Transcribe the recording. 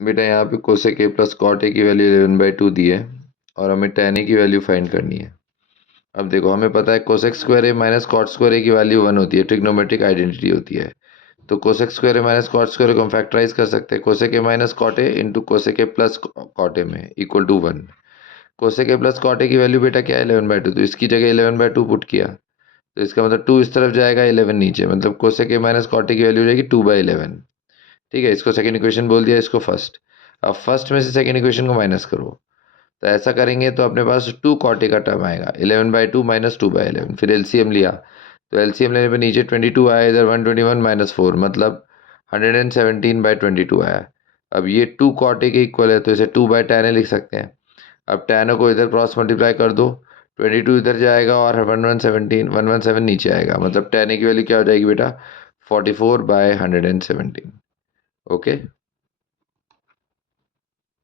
बेटा यहाँ पे cosec A plus cot A की वैल्यू 11/2 दी है और हमें tan ए की वैल्यू फाइंड करनी है। अब देखो हमें पता है cosec square A minus cot square ए की वैल्यू 1 होती है, ट्रिग्नोमेट्रिक आइडेंटिटी होती है। तो cosec square A minus cot square को हम फैक्टराइज कर सकते हैं, cosec A minus cot A into cosec A plus cot A में इक्वल टू 1। कोसेक ए प्लस कॉट ए की वैल्यू बेटा क्या है 11/2, तो इसकी जगह 11/2 पुट किया, तो इसका मतलब 2 इस तरफ जाएगा 11 नीचे, मतलब कोसेक ए माइनस कॉट ए की वैल्यू हो जाएगी 2/11। ठीक है, इसको सेकंड इक्वेशन बोल दिया, इसको फर्स्ट। अब फर्स्ट में से सेकंड इक्वेशन को माइनस करो, तो ऐसा करेंगे तो अपने पास 2 कॉट ए का टर्म आएगा 11/2 माइनस 2/11। फिर एलसीएम लिया, तो एलसीएम लेने पे नीचे 22 आया, इधर 121 माइनस 4 मतलब 117/22 आया। अब ये 2 कॉट ए के इक्वल है, तो इसे 2/tan ए लिख सकते हैं। अब tan को इधर क्रॉस मल्टीप्लाई कर दो, 22 इधर जाएगा और 117 नीचे आएगा, मतलब tan ए की वैल्यू क्या हो जाएगी बेटा 44/117। ओके।